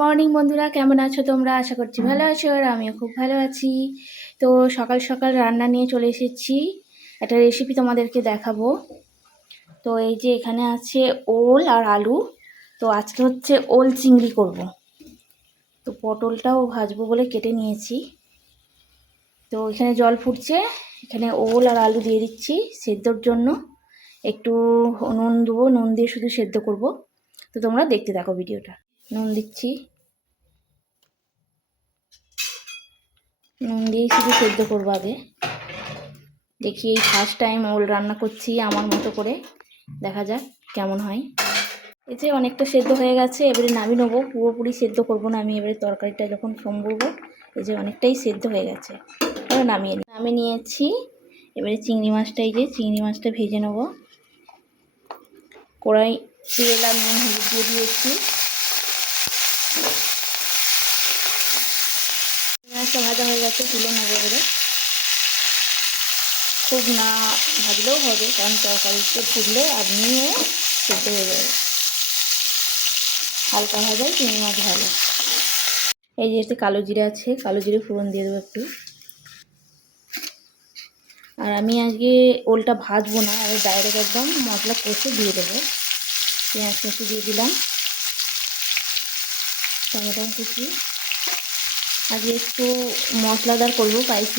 Morning বন্ধুরা, কেমন আছো তোমরা? আশা করছি ভালো আছো, আর আমিও খুব ভালো আছি। তো সকাল সকাল রান্না নিয়ে চলে এসেছি, একটা রেসিপি তোমাদেরকে দেখাবো। তো এই যে এখানে আছে ওল আর আলু। তো আজকে হচ্ছে ওল চিংড়ি করব। তো পটলটাও ভাজবো বলে কেটে নিয়েছি। তো এখানে জল ফুটছে, এখানে ওল আর আলু দিয়ে দিচ্ছি সেদ্ধর জন্য। একটু নুন দেবো, নুন দিয়ে শুধু সেদ্ধ করব। তো তোমরা দেখতে থাকো ভিডিওটা। নুন দিচ্ছি, নুন দিয়েই শুধু সেদ্ধ করবো আগে। দেখি এই ফার্স্ট টাইম ওল রান্না করছি আমার মতো করে, দেখা যাক কেমন হয়। এই যে অনেকটা সেদ্ধ হয়ে গেছে, এবারে নামিয়ে নেবো। পুরোপুরি সেদ্ধ করব না আমি, এবারে তরকারিটা যখন সম্ভব। এই যে অনেকটাই সেদ্ধ হয়ে গেছে, এবার নামিয়ে নিয়েছি। এবারে চিংড়ি মাছটা, এই যে চিংড়ি মাছটা ভেজে নেব। কড়াই তেল আর নুন হলুদ দিয়ে দিয়েছি। মাছটা ভাজা হয়ে গেছে, তুলে নেবো এবারে। খুব না ভাজলেও হবে, কারণ তরকারিতে ফুটলে আপনিও সেদ্ধ হয়ে যাবে। হালকা ভাজাই চিংড়ি মাছ ভালো। এই যে এতে কালো জিরে আছে, কালো জিরে ফোড়ন দিয়ে দেবো একটু। আর আমি আজকে ওলটা ভাজবো না, আমি ডাইরেক্ট একদম মশলা কষে দিয়ে দেবো। পেঁয়াজ কুচি দিয়ে দিলাম, টমেটো কুচি। আজকে একটু মশলাদার করবো, স্পাইসি।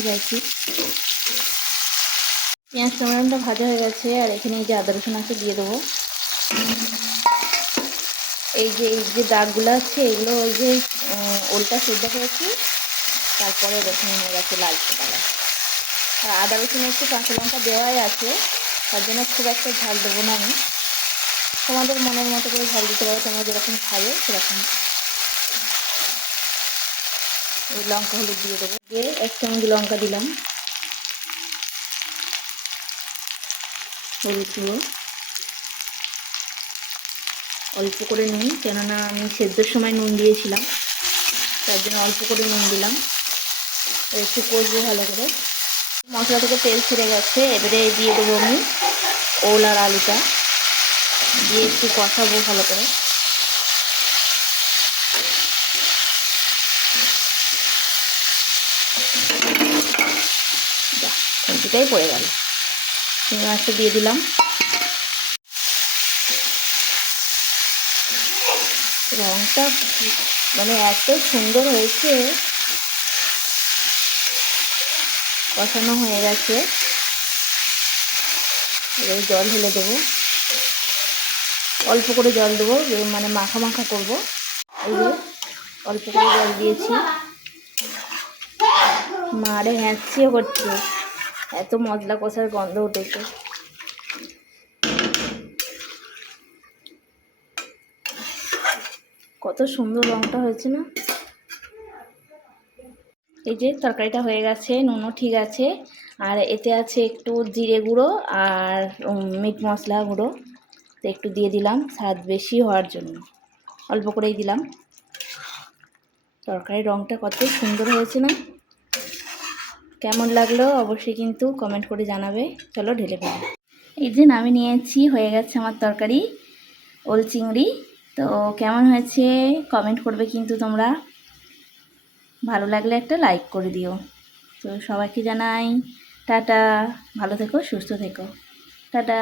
পেঁয়াজ টমেটোটা ভাজা হয়ে গেছে, আর এখানে এই যে আদা রসুন আছে দিয়ে দেবো। এই যে দাগগুলো আছে, এগুলো ওই যে ওলটা সেদ্ধ করেছি, তারপরে রসুন হয়ে গেছে লালচে কালার। আর আদা রসুন একটু কাঁচা লঙ্কা দেওয়াই আছে, তার জন্য খুব একটা ঝাল দেবো না আমি। তোমাদের মনের মতো করে ঝাল দিতে পারো, তোমরা যেরকম খাবে সেরকম। এই লঙ্কা হলুদ দিয়ে দেবো, দিয়ে 1 চামচ লঙ্কা দিলাম, হলুদ গুঁড়ো অল্প করে নুন, কেননা আমি সেদ্ধর সময় নুন দিয়েছিলাম, তার জন্য অল্প করে নুন দিলাম। একটু কষবো ভালো করে। মশলা থেকে তেল ছেড়ে গেছে, এবারে দিয়ে দেবো আমি ওল আর আলুটা, দিয়ে একটু কষাবো ভালো করে। এটাই পড়ে গেল। চিংড়ি মাছটা দিয়ে দিলাম। রঙটা মানে এত সুন্দর হয়েছে, কষানো হয়ে গেছে। এবার জল ঢেলে দেবো, অল্প করে জল দেবো, মানে মাখা মাখা করবো। এই যে অল্প করে জল দিয়েছি। মারে হ্যাঁচিও করছে, এত মশলা কষার গন্ধ উঠেছে। কত সুন্দর রঙটা হয়েছে না? এই যে তরকারিটা হয়ে গেছে, নুনও ঠিক আছে, আর এতে আছে একটু জিরে গুঁড়ো আর মিট মশলা গুঁড়ো। তো একটু দিয়ে দিলাম স্বাদ বেশি হওয়ার জন্য, অল্প করেই দিলাম। তরকারির রঙটা কত সুন্দর হয়েছে না? কেমন লাগলো অবশ্যই কিন্তু কমেন্ট করে জানাবে। চলো ঢেলে ফেলি। এই যে নামিয়ে নিয়েছি, হয়ে গেছে আমার তরকারি ওল চিংড়ি। তো কেমন হয়েছে কমেন্ট করবে কিন্তু তোমরা। ভালো লাগলে একটা লাইক করে দিও। তো সবাইকে জানাই টাটা, ভালো থেকো, সুস্থ থেকো, টাটা।